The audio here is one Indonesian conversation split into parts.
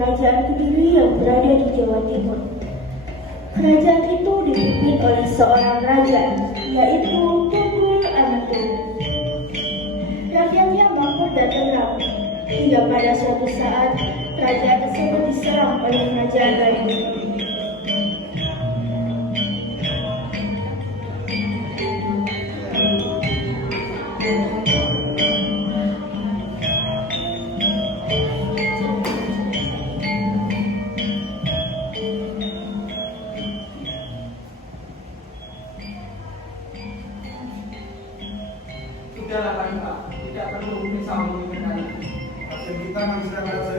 Kerajaan Kediri yang berada di Jawa Timur. Kerajaan itu dipimpin oleh seorang raja, yaitu Tunggul Ametung. Rakyatnya makmur dan tenang, hingga pada suatu saat kerajaan tersebut diserang oleh kerajaan lain. Sudahlah Pak, tidak perlu risau mengenai Pasien kita nggak bisa belajar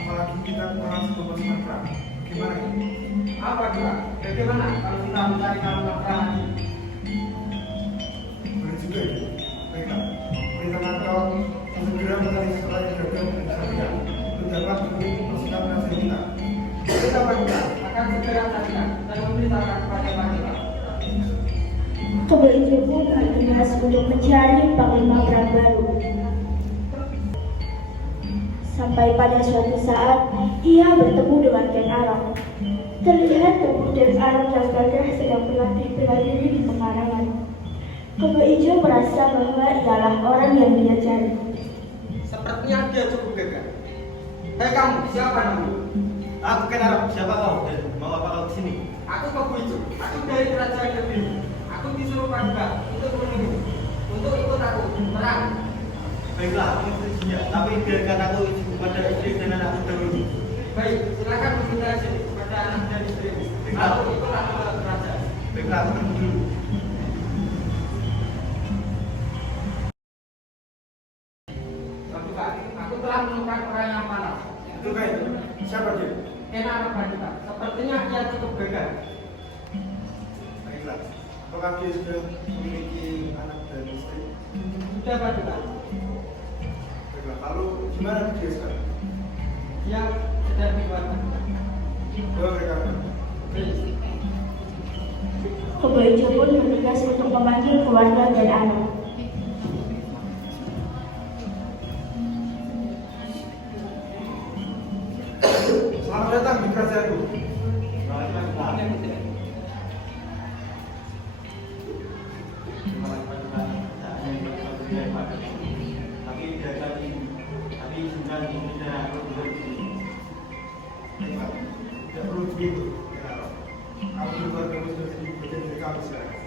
apalagi kita kurang sebuah perang. Gimana ini? apa juga? Bagaimana kalau kita mencari kamu perang? Boleh juga ya. Baiklah, perintahkan kau segera mencari sekolah yang gagal dan syariah untuk dapat mendukung persiapan pasien kita. Kita Pak akan segera carikan dan memberitakan kepada Pak. Kebeli itu pun bertugas untuk mencari panglima perang baru. Sampai pada suatu saat, ia bertemu dengan Ken Arok. Terlihat tubuh Ken Arok yang gagah sedang berlatih bela diri di pekarangan. Kebeli Ijo merasa bahwa ialah orang yang dia cari. Sepertinya dia cukup gagah. Hei kamu, siapa namamu? Aku Ken Arok, siapa kau dan mau apa kau kesini? Aku Kebo Ijo, aku dari kerajaan Kediri. Aku disuruh Pandega untuk menunggu, untuk ikut aku perang. Baiklah, aku setuju, tapi biarkan aku izin kepada istri dan anakku dahulu. Baik, silakan meminta izin kepada anak dan istri. Aku ikutlah ke kerajaan. Baiklah, aku tunggu dulu. Pandega, aku telah menemukan orang yang pantas. Itu kayak siapa dia? Ken Arok Pandega, sepertinya dia cukup gagah. Baiklah, apakah dia sudah memiliki anak dan istri? Sudah Pandega, Baiklah, lalu gimana dia sekarang? dia sedang dikeluarkan. Bawa mereka. Kebeli Ijo pun bertugas untuk memanggil keluarga Ken Arok. Selamat datang di kerajaanku. Tapi biarkan ini, tapi izinkan ini dan aku bersini. Baiklah, tidak perlu begitu. Aku di luar kamu sudah jadi bagian dari kami sekarang.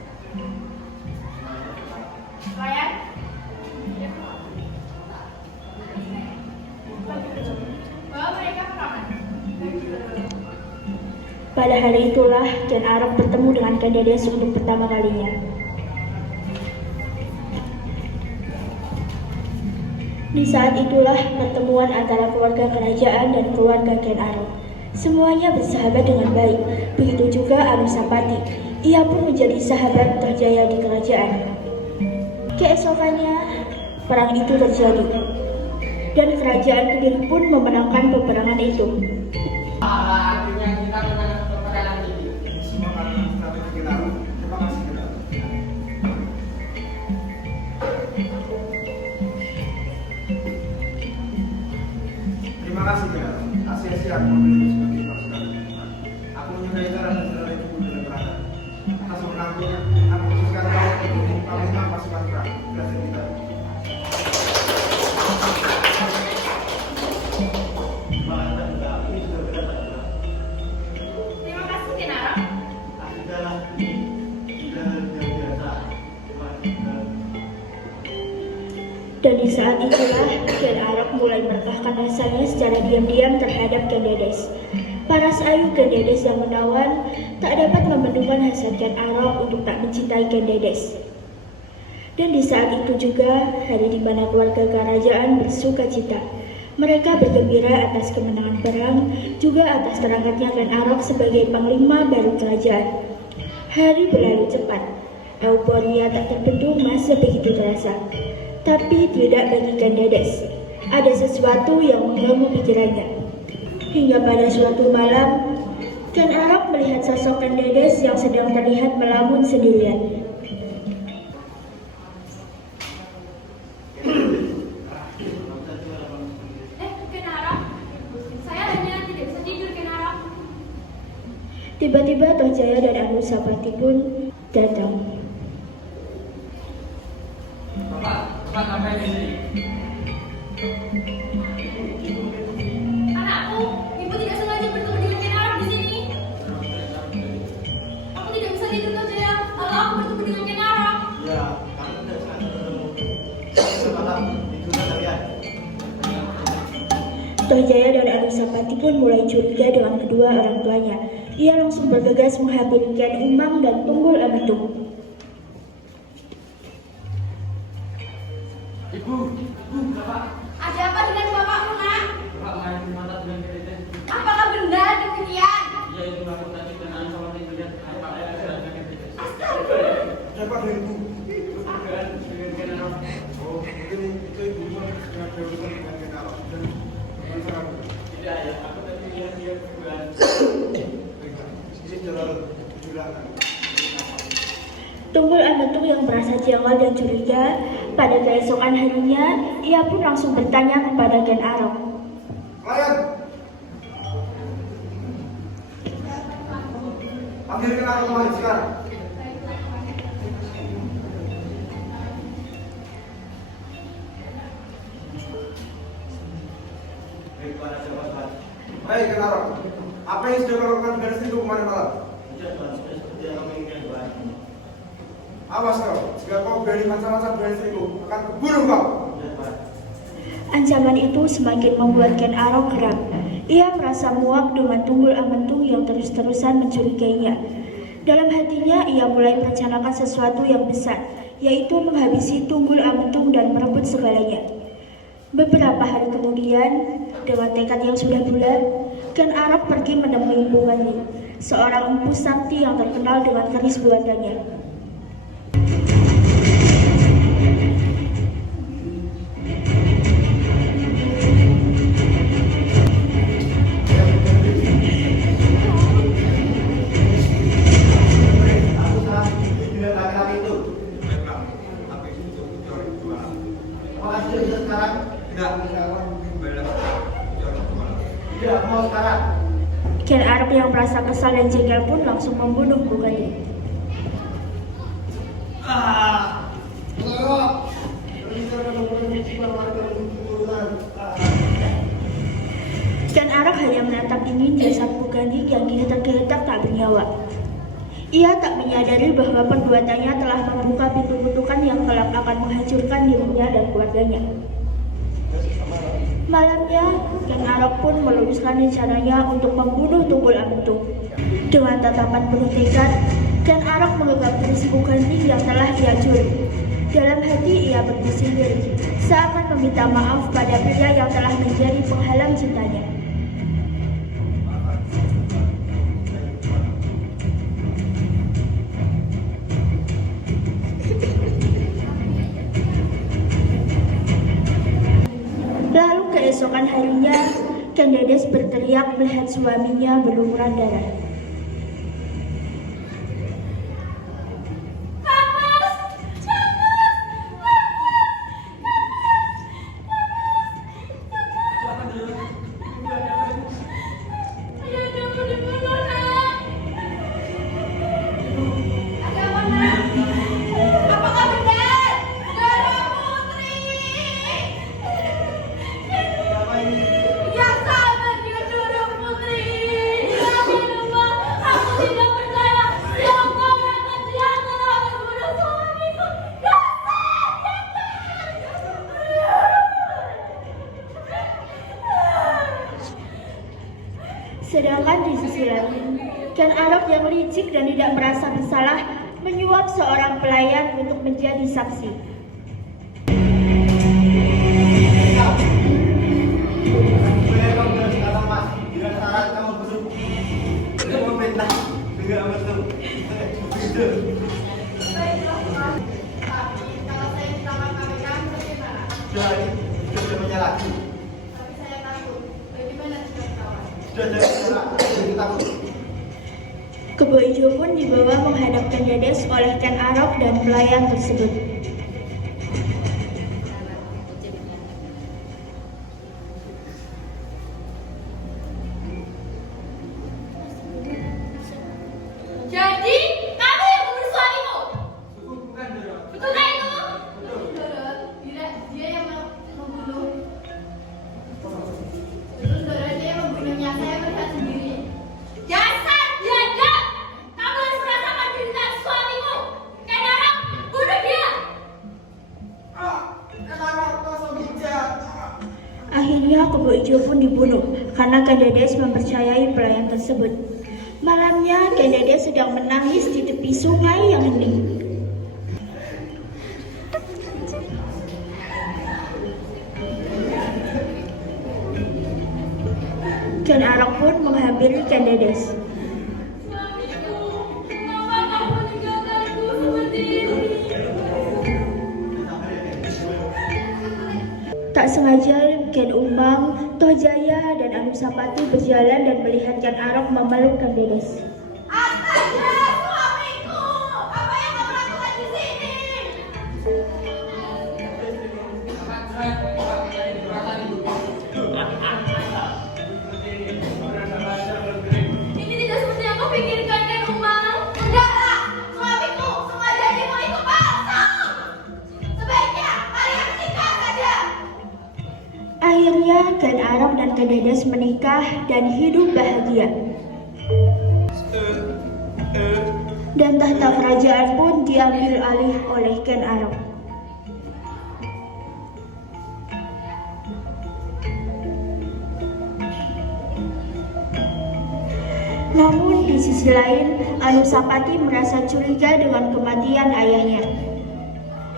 Pada hari itulah Ken Arok bertemu dengan Ken Dedes untuk pertama kalinya. Di saat itulah pertemuan antara keluarga kerajaan dan keluarga Ken Arok. Semuanya bersahabat dengan baik, begitu juga Anusapati. Ia pun menjadi sahabat terjaya di kerajaan. Keesokannya, perang itu terjadi, dan kerajaan Kediri pun memenangkan peperangan itu. Akhirnya kita menang peperangan ini. Semua karena strategi kita. Terima kasih kita. Terima kasih kita. Asia-asia aku memiliki seperti pasukan. Aku menyukai cara dan strategi dalam perang. Atas menangnya, aku khususkan kau untuk panglima pasukan perang. Kasih kita. Terima kasih Ken Arok. Sudahlah, ini sudah biasa. Dan di saat itulah Ken Arok mulai merekahkan rasanya secara diam-diam terhadap Ken Dedes. Paras ayu Ken Dedes yang menawan tak dapat membendungkan hasrat Ken Arok untuk tak mencintai Ken Dedes. Dan di saat itu juga hari di mana keluarga kerajaan bersuka cita. Mereka bergembira atas kemenangan perang, juga atas terangkatnya Ken Arok sebagai panglima baru kerajaan. Hari berlalu cepat, euforia tak terbendung masih begitu terasa. Tapi tidak bagi Ken Dedes. Ada sesuatu yang mengganggu pikirannya. Hingga pada suatu malam, Ken Arok melihat sosok Ken Dedes yang sedang terlihat melamun sendirian. Ken Arok, saya hanya tidak bisa tidur, Ken Arok. Tiba-tiba Toh Jaya dan Anusapati pun datang. Bapak ngapain di sini? Anakku, ibu tidak sengaja bertemu dengan Ken Arok di sini. Aku tidak bisa tidur, Toh Jaya, kalau aku bertemu dengan Ken Arok. Ya, kamu tidak sengaja bertemu. Malam itu kalian. Toh Jaya dan Anusapati pun mulai curiga dengan kedua orang tuanya. Ia langsung bergegas menghadirkan Umang dan Tunggul Ametung. Ibu, Bapak. Ada apa dengan bapakmu, nak? Bapak main mata dengan Dedes. Apakah benar demikian? Ya itu aku tadi dan anak sama melihat apa yang sedang dengan Dedes. Siapa dari ibu? Dengan Arok. Oh, mungkin itu ibu yang berurusan dengan kenal dan masyarakat. Tidak ya, aku tadi lihat dia berdua. Sisi jalan juragan. Tunggul Ametung yang merasa janggal dan curiga, pada keesokan harinya, ia pun langsung bertanya kepada Ken Arok. Layan. Panggil kenal kembali sekarang. Baik, para sahabat. Hei kenal. Apa yang sudah kau lakukan dari situ kemarin malam? Tidak, Tuhan, sudah seperti yang kami inginkan, Tuhan. Awas kau, jika kau berani macam-macam dari situ, akan kubunuh kau. Ya, Tuhan. Ancaman itu semakin membuat Ken Arok geram. Ia merasa muak dengan Tunggul Ametung yang terus-terusan mencurigainya. Dalam hatinya, ia mulai merencanakan sesuatu yang besar, yaitu menghabisi Tunggul Ametung dan merebut segalanya. Beberapa hari kemudian, dengan tekad yang sudah bulat, Ken Arok pergi menemui Ibu Gani, seorang empu sakti yang terkenal dengan keris buatannya. Aku salah dengan laki-laki itu. Baiklah, tapi itu cari jualan. Apakah sudah bisa sekarang? Tidak, sekarang mungkin bela cari jualan. Tidak, mau sekarang. Ken Arok yang merasa kesal dan jengkel pun langsung membunuh Ibu Gani. Ken Arok hanya menatap dingin jasad Bu Gani yang kini tergeletak tak bernyawa. Ia tak menyadari bahwa perbuatannya telah membuka pintu kutukan yang kelak akan menghancurkan dirinya dan keluarganya. Malamnya, Ken Arok pun meluruskan rencananya untuk membunuh Tunggul Ametung. Dengan tatapan penuh tekad, Ken Arok menggenggam keris Bu Gani yang telah ia curi. Dalam hati ia berbisik diri, seakan meminta maaf pada pria yang telah menjadi penghalang cintanya. Lalu keesokan harinya, Ken Dedes berteriak melihat suaminya berlumuran darah. Ayah kamu dibunuh, nak. Ada apa, nak? Apakah benar? Darah putri. Yang sabar dia darah putri. Ya Allah, aku tidak percaya. Siapa orang kejam telah membunuh suamiku? Sedangkan di sisi lain, Ken Arok yang licik dan tidak merasa bersalah menyuap seorang pelayan untuk menjadi saksi. Boleh kamu bilang sekarang, Mas, dengan syarat kamu berbukti dengan pemerintah dengan betul. Begitu. Baiklah, Mas. Tapi kalau saya ditangkap KPK, saya sudah punya lagi. Tapi saya takut. Bagaimana sikap kawan? Sudah jadi salah, jadi takut. Kebo Ijo pun dibawa menghadap Kandades oleh Ken Arok dan pelayan tersebut. Jadi, kamu yang membunuh suamimu? Sungguh bukan, Doro. Betulkah itu? Doro, dia yang membunuh. Betul, Doro, dia yang membunuhnya. Saya melihat sendiri. Dasar biadab! Kamu harus merasakan penderitaan suamimu. Kenapa? Bunuh dia! Kenapa kau bijak? Akhirnya Kebo Ijo pun dibunuh karena Kandades mempercayai pelayan tersebut. Malamnya Kandades sedang menangis di tepi sungai yang hening. Ken Arok pun menghampiri Kandades. Suamiku, kenapa kamu meninggalkanku seperti ini? Tak sengaja Ken Umang, Tohjaya, dan Anusapati berjalan dan melihat Ken Arok memeluk Kandades. Astaga, suamiku! Apa yang kamu lakukan di sini? Sangat jahat, Bapak tidak diperasaan ibu. Ini tidak seperti yang kau pikirkan, kan, Umang? Enggaklah! Suamiku, semua janjimu itu palsu! Sebaiknya kalian menikah saja! Akhirnya Ken Arok dan Kandades menikah dan hidup bahagia. Dan tahta kerajaan pun diambil alih oleh Ken Arok. Namun di sisi lain, Anusapati merasa curiga dengan kematian ayahnya.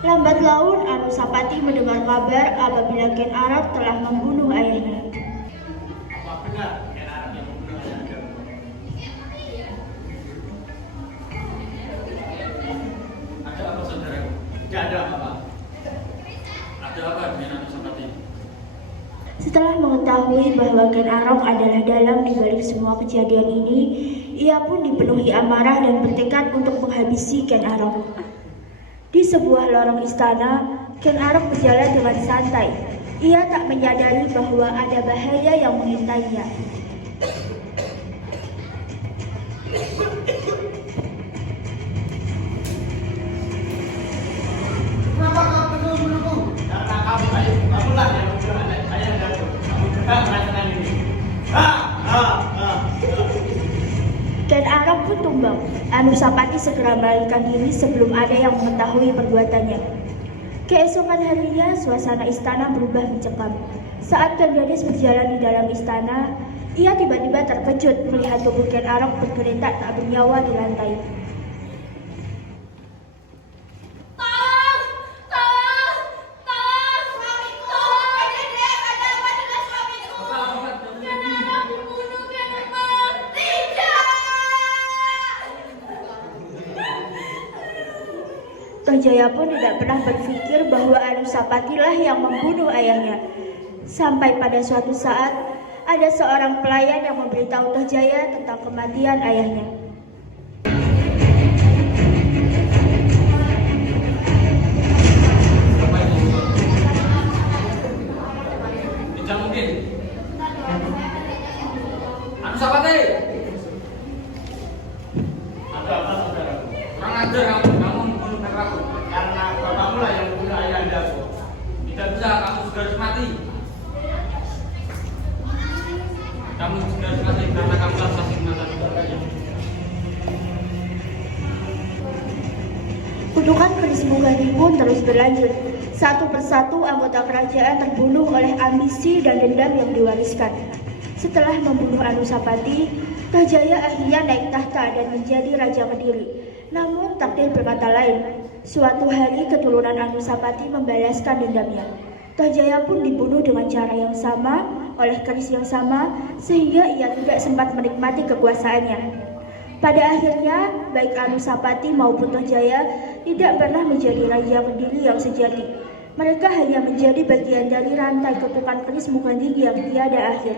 Lambat laun Anusapati mendengar kabar apabila Ken Arok telah membunuh ayahnya. Apa benar Ken Arok yang membunuh ayahnya? Ada apa, saudaraku? Tidak ada apa-apa. Ada apa dengan Anusapati? Setelah mengetahui bahwa Ken Arok adalah dalang di balik semua kejadian ini, ia pun dipenuhi amarah dan bertekad untuk menghabisi Ken Arok. Di sebuah lorong istana, Ken Arok berjalan dengan santai. Ia tak menyadari bahwa ada bahaya yang mengintainya. Kenapa kau membunuhku? Karena kamulah yang membunuh anak saya dan kamu juga merasakan ini. Ken Arok pun tumbang. Anusapati segera melarikan diri sebelum ada yang mengetahui perbuatannya. Keesokan harinya, suasana istana berubah mencekam. Saat Kandades berjalan di dalam istana, ia tiba-tiba terkejut melihat tubuh Ken Arok bergeletak tak bernyawa di lantai. Tolong! Tolong! Tolong! Suamiku! Kandades, ada apa dengan suamiku? Ken Arok dibunuh, Ken Umang! Tidak! Tohjaya pun tidak pernah berpikir bahwa Anusapati lah yang membunuh ayahnya. Sampai pada suatu saat, ada seorang pelayan yang memberitahu Tohjaya tentang kematian ayahnya. Apa itu? Tidak mungkin. Anusapati! Ada apa, saudaraku? Kurang ajar kamu membunuh putraku. Karena bapakmu lah yang membunuh ayah andaku. Tidak bisa, kamu sudah harus mati. Kamu sudah harus mati karena kamu telah saksi mantan. Kutukan keris Mughani pun terus berlanjut. Satu persatu anggota kerajaan terbunuh oleh ambisi dan dendam yang diwariskan. Setelah membunuh Anusapati, Tohjaya akhirnya naik tahta dan menjadi Raja Kediri. Namun takdir berkata lain. Suatu hari keturunan Anusapati membalaskan dendamnya. Tohjaya pun dibunuh dengan cara yang sama, oleh keris yang sama, sehingga ia tidak sempat menikmati kekuasaannya. Pada akhirnya, baik Anusapati maupun Tohjaya tidak pernah menjadi Raja Kediri yang sejati. Mereka hanya menjadi bagian dari rantai ketukan keris Mugandin yang tiada akhir.